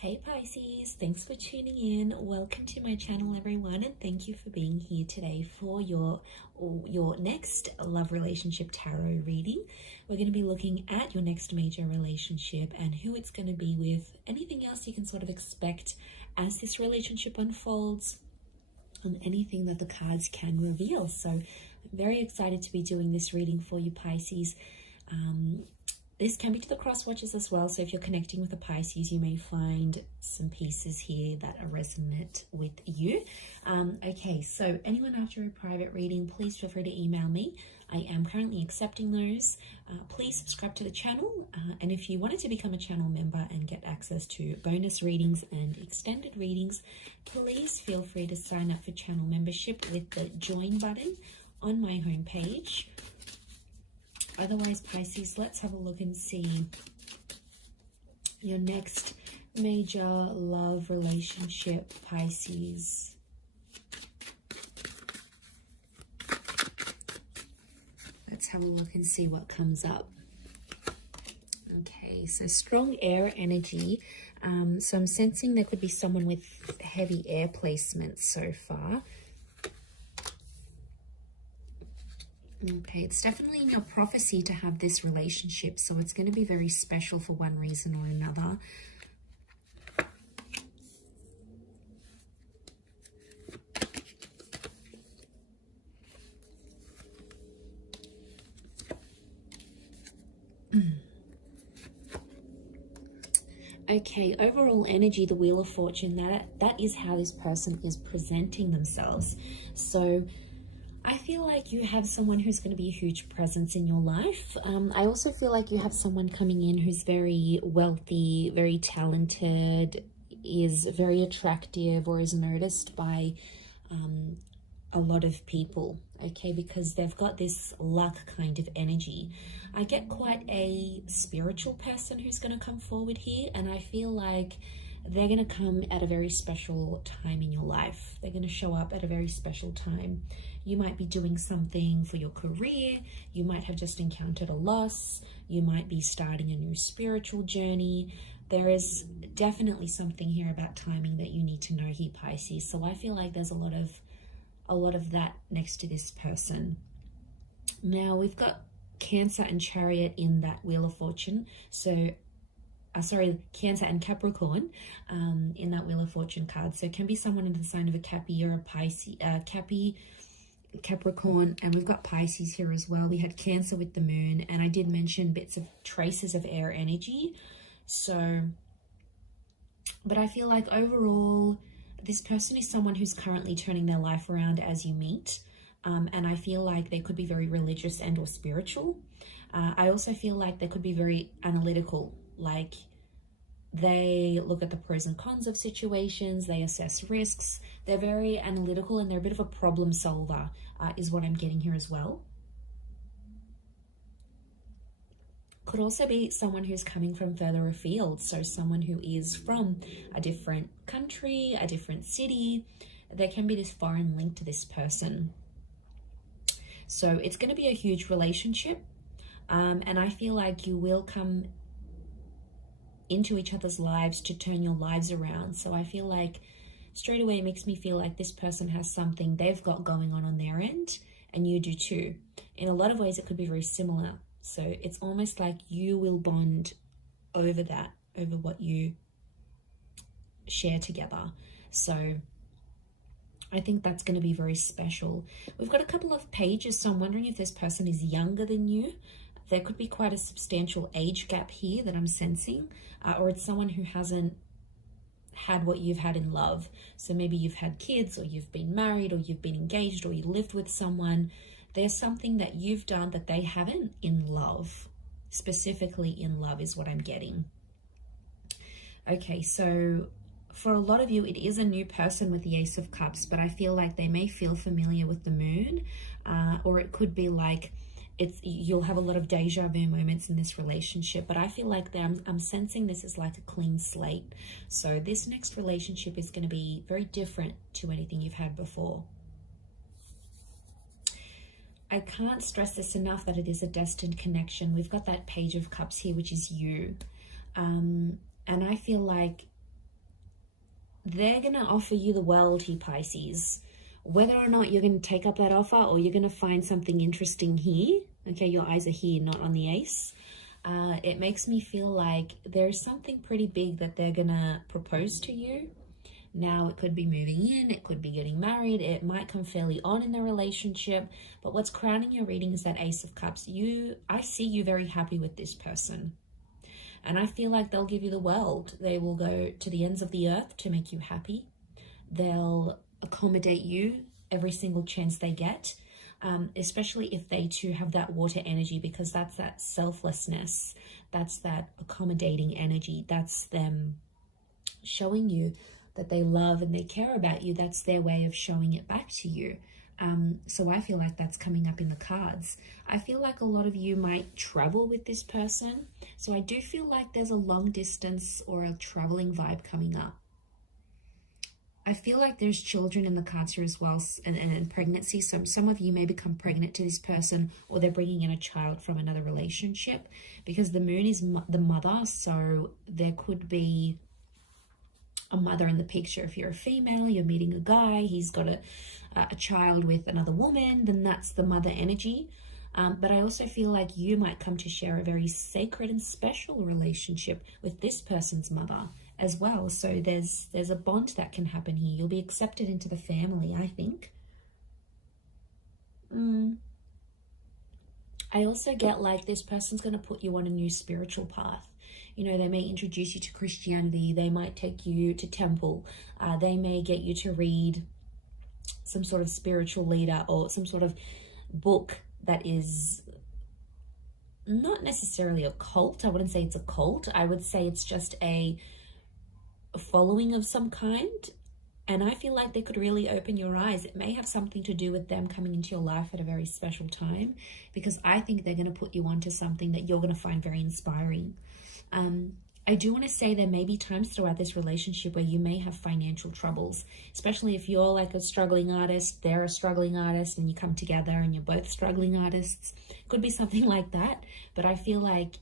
Hey Pisces, thanks for tuning in. Welcome to my channel everyone, and thank you for being here today for your next love relationship tarot reading. We're going to be looking at your next major relationship and who it's going to be with, anything else you can sort of expect as this relationship unfolds, and anything that the cards can reveal. So I'm very excited to be doing this reading for you Pisces. This can be to the cross watchers as well, so if you're connecting with a Pisces, you may find some pieces here that are resonant with you. Okay, so anyone after a private reading, please feel free to email me. I am currently accepting those. Please subscribe to the channel, and if you wanted to become a channel member and get access to bonus readings and extended readings, please feel free to sign up for channel membership with the join button on my homepage. Otherwise, Pisces, let's have a look and see your next major love relationship, Pisces. Let's have a look and see what comes up. Okay, so strong air energy. So I'm sensing there could be someone with heavy air placements so far. Okay, it's definitely in your prophecy to have this relationship, so it's going to be very special for one reason or another. Okay, overall energy, the Wheel of Fortune, that is how this person is presenting themselves. So I feel like you have someone who's going to be a huge presence in your life. I also feel like you have someone coming in who's very wealthy, very talented, is very attractive, or is noticed by a lot of people, okay, because they've got this luck kind of energy. I get quite a spiritual person who's going to come forward here, and I feel like they're going to come at a very special time in your life. They're going to show up at a very special time. You might be doing something for your career. You might have just encountered a loss. You might be starting a new spiritual journey. There is definitely something here about timing that you need to know here, Pisces. So I feel like there's a lot of that next to this person. Now we've got Cancer and Chariot in that Wheel of Fortune. So Cancer and Capricorn in that Wheel of Fortune card. So it can be someone in the sign of a Cappy or a Pisces, Capricorn, and we've got Pisces here as well. We had Cancer with the moon, and I did mention bits of traces of air energy. So, but I feel like overall, this person is someone who's currently turning their life around as you meet. And I feel like they could be very religious and or spiritual. I also feel like they could be very analytical, like they look at the pros and cons of situations, they assess risks, they're very analytical, and they're a bit of a problem solver, is what I'm getting here as well. Could also be someone who's coming from further afield, so someone who is from a different country, a different city. There can be this foreign link to this person. So it's going to be a huge relationship, and I feel like you will come into each other's lives to turn your lives around. So I feel like straight away it makes me feel like this person has something they've got going on their end, and you do too. In a lot of ways it could be very similar. So it's almost like you will bond over that, over what you share together. So I think that's going to be very special. We've got a couple of pages, so I'm wondering if this person is younger than you. There could be quite a substantial age gap here that I'm sensing, or it's someone who hasn't had what you've had in love. So maybe you've had kids, or you've been married, or you've been engaged, or you lived with someone. There's something that you've done that they haven't in love. Specifically in love is what I'm getting. Okay, so for a lot of you, it is a new person with the Ace of Cups, but I feel like they may feel familiar with the moon, or it could be like you'll have a lot of deja vu moments in this relationship, but I feel like I'm sensing this is like a clean slate. So this next relationship is going to be very different to anything you've had before. I can't stress this enough that it is a destined connection. We've got that Page of Cups here, which is you. And I feel like they're going to offer you the world here, Pisces. Whether or not you're going to take up that offer or you're going to find something interesting here, okay, your eyes are here, not on the ace. It makes me feel like there's something pretty big that they're going to propose to you. Now, it could be moving in, it could be getting married, it might come fairly on in the relationship, but what's crowning your reading is that Ace of Cups. I see you very happy with this person. And I feel like they'll give you the world. They will go to the ends of the earth to make you happy. They'll accommodate you every single chance they get, especially if they too have that water energy, because that's that selflessness. That's that accommodating energy. That's them showing you that they love and they care about you. That's their way of showing it back to you. So I feel like that's coming up in the cards. I feel like a lot of you might travel with this person. So I do feel like there's a long distance or a traveling vibe coming up. I feel like there's children in the cards here as well, and pregnancy. So some of you may become pregnant to this person, or they're bringing in a child from another relationship, because the moon is the mother. So there could be a mother in the picture. If you're a female, you're meeting a guy, he's got a child with another woman, then that's the mother energy. But I also feel like you might come to share a very sacred and special relationship with this person's mother as well. So there's a bond that can happen here. You'll be accepted into the family, I think. I also get like this person's going to put you on a new spiritual path. You know, they may introduce you to Christianity. They might take you to temple. They may get you to read some sort of spiritual leader or some sort of book that is not necessarily a cult. I wouldn't say it's a cult. I would say it's just a following of some kind. And I feel like they could really open your eyes. It may have something to do with them coming into your life at a very special time, because I think they're going to put you onto something that you're going to find very inspiring. I do want to say there may be times throughout this relationship where you may have financial troubles, especially if you're like a struggling artist, they're a struggling artist, and you come together and you're both struggling artists. Could be something like that. But I feel like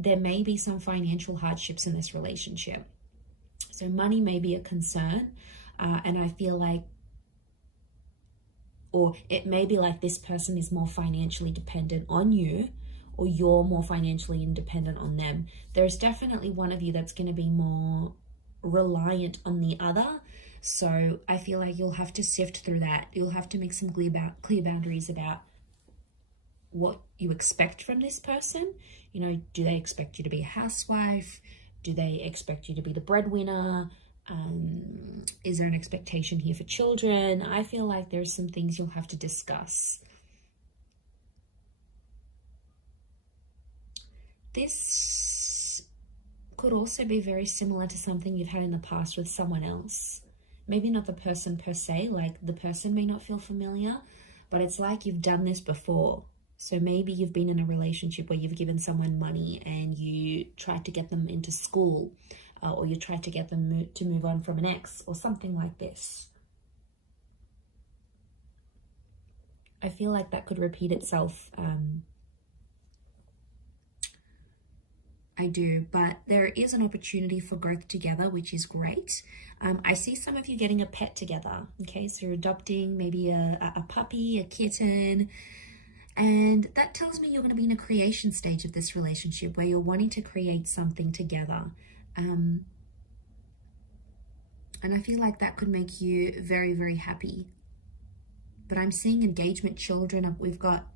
there may be some financial hardships in this relationship. So money may be a concern. And I feel like, or it may be like this person is more financially dependent on you, or you're more financially independent on them. There's definitely one of you that's going to be more reliant on the other. So I feel like you'll have to sift through that. You'll have to make some clear boundaries about what you expect from this person. You know, do they expect you to be a housewife? Do they expect you to be the breadwinner? Is there an expectation here for children? I feel like there's some things you'll have to discuss. This could also be very similar to something you've had in the past with someone else. Maybe not the person per se, like the person may not feel familiar, but it's like you've done this before. So maybe you've been in a relationship where you've given someone money and you tried to get them into school, or you tried to get them to move on from an ex, or something like this. I feel like that could repeat itself. I do, but there is an opportunity for growth together, which is great. I see some of you getting a pet together. Okay, so you're adopting maybe a puppy, a kitten, and that tells me you're going to be in a creation stage of this relationship where you're wanting to create something together. And I feel like that could make you very, very happy. But I'm seeing engagement, children. We've got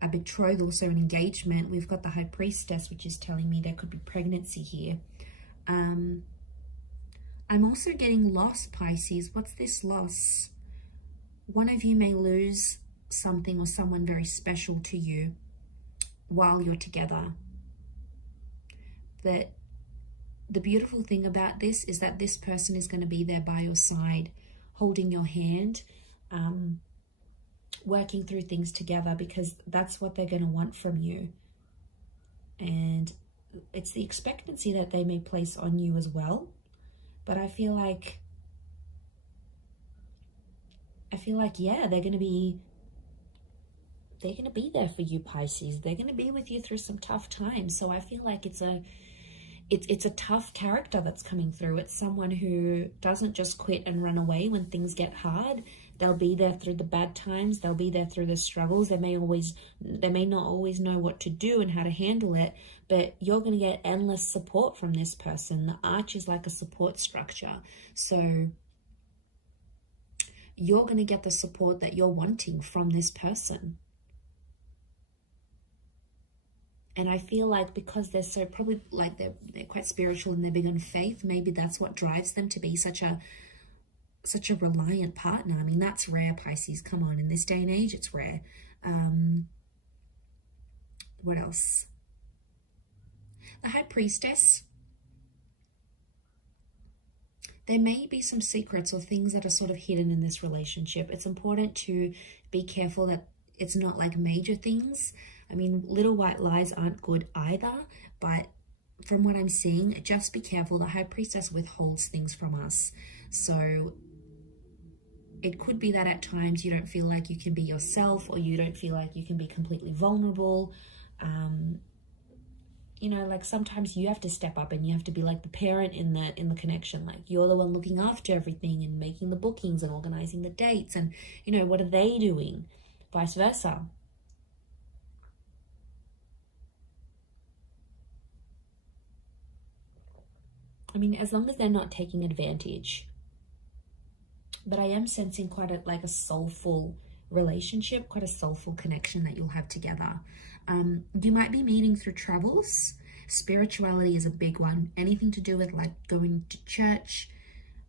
a betrothal, so an engagement. We've got the High Priestess, which is telling me there could be pregnancy here. I'm also getting loss, Pisces. What's this loss? One of you may lose something or someone very special to you while you're together. But the beautiful thing about this is that this person is going to be there by your side, holding your hand, working through things together, because that's what they're going to want from you. And it's the expectancy that they may place on you as well. But I feel like, yeah, they're going to be there for you, Pisces. They're going to be with you through some tough times. So I feel like it's it's a tough character that's coming through. It's someone who doesn't just quit and run away when things get hard. They'll be there through the bad times. They'll be there through the struggles. They may not always know what to do and how to handle it, but you're going to get endless support from this person. The arch is like a support structure. So you're going to get the support that you're wanting from this person. And I feel like because they're so probably like they're quite spiritual and they're big on faith, maybe that's what drives them to be such a reliant partner. I mean, that's rare, Pisces. Come on, in this day and age, it's rare. What else? The High Priestess. There may be some secrets or things that are sort of hidden in this relationship. It's important to be careful that it's not like major things. I mean, little white lies aren't good either, but from what I'm seeing, just be careful. The High Priestess withholds things from us. So it could be that at times you don't feel like you can be yourself, or you don't feel like you can be completely vulnerable. You know, like sometimes you have to step up and you have to be like the parent in the connection. Like you're the one looking after everything and making the bookings and organizing the dates. And, you know, what are they doing? Vice versa. I mean, as long as they're not taking advantage. But I am sensing quite a soulful relationship, quite a soulful connection that you'll have together. You might be meeting through travels. Spirituality is a big one. Anything to do with like going to church,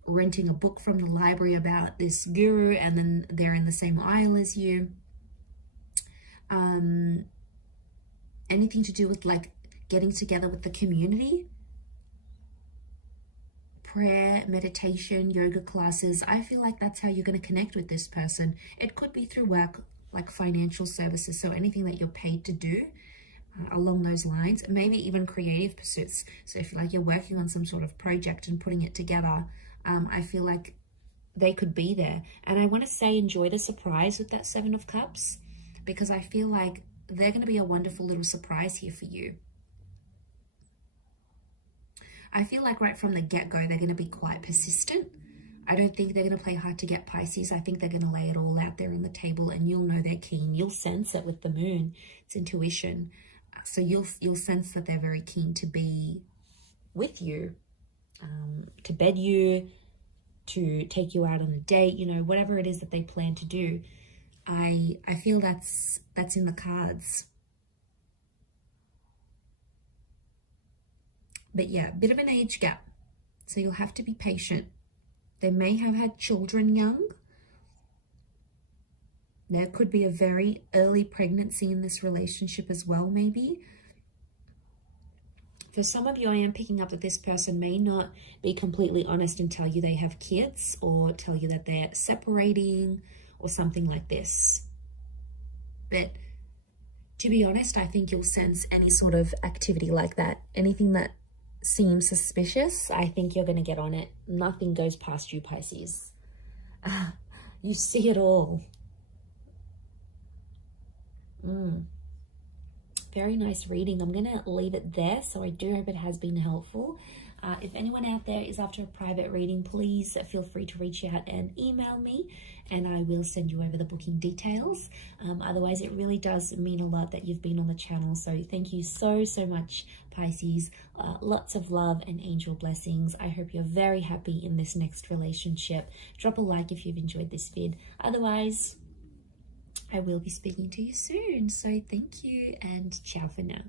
renting a book from the library about this guru, and then they're in the same aisle as you. Anything to do with like getting together with the community. Prayer, meditation, yoga classes. I feel like that's how you're going to connect with this person. It could be through work, like financial services. So anything that you're paid to do along those lines, maybe even creative pursuits. So if like you're working on some sort of project and putting it together, I feel like they could be there. And I want to say enjoy the surprise with that Seven of Cups, because I feel like they're going to be a wonderful little surprise here for you. I feel like right from the get-go, they're going to be quite persistent. I don't think they're going to play hard to get, Pisces. I think they're going to lay it all out there on the table, and you'll know they're keen. You'll sense it with the moon. It's intuition. So you'll sense that they're very keen to be with you, to bed you, to take you out on a date, you know, whatever it is that they plan to do. I feel that's in the cards. But yeah, a bit of an age gap. So you'll have to be patient. They may have had children young. There could be a very early pregnancy in this relationship as well, maybe. For some of you, I am picking up that this person may not be completely honest and tell you they have kids, or tell you that they're separating or something like this. But to be honest, I think you'll sense any sort of activity like that. Anything that seems suspicious, I think you're going to get on it. Nothing goes past you, Pisces. You see it all. Very nice reading. I'm going to leave it there. So I do hope it has been helpful. If anyone out there is after a private reading, please feel free to reach out and email me, and I will send you over the booking details. Otherwise, it really does mean a lot that you've been on the channel. So thank you so much, Pisces. Lots of love and angel blessings. I hope you're very happy in this next relationship. Drop a like if you've enjoyed this vid. Otherwise, I will be speaking to you soon. So thank you and ciao for now.